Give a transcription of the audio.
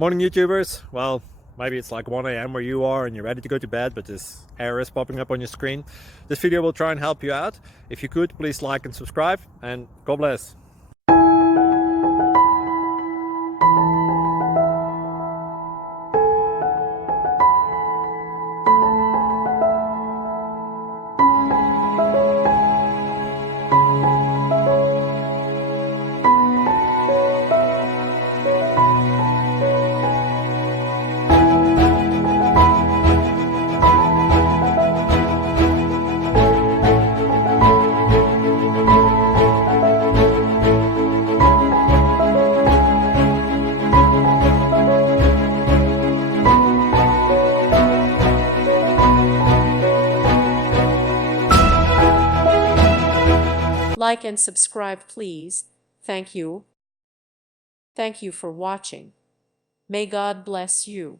Morning YouTubers. Well, maybe it's like 1 a.m. where you are and you're ready to go to bed, but this error is popping up on your screen. This video will try and help you out. If you could, please like and subscribe, and God bless. Like and subscribe, please. Thank you. Thank you for watching. May God bless you.